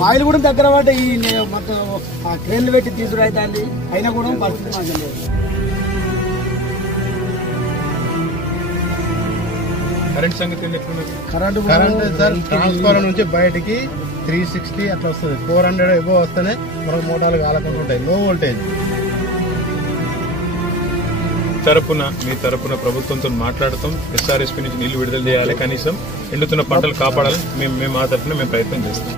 బాయిలు కూడా దగ్గర పడ్డ ఈ మొత్తం క్రేన్లు పెట్టి తీసుడు అవుతుంది అయినా కూడా పరిస్థితి మాకు లేదు. కరెంట్ సంగతి కరెంట్ సార్ ట్రాన్స్ఫార్మర్ నుంచి బయటికి 360 అట్లా వస్తుంది. 400 ఎబో వస్తేనే మనకు మోటార్లు కాలకుండా ఉంటాయి. లో వోల్టేజ్. మీ తరపున ప్రభుత్వంతో మాట్లాడుతాం. ఎస్ఆర్ఎస్పీ నుంచి నీళ్లు విడుదల చేయాలి, కనీసం ఎండుతున్న పంటలు కాపాడాలి. మేము మా తరపున మేము ప్రయత్నం చేస్తాం.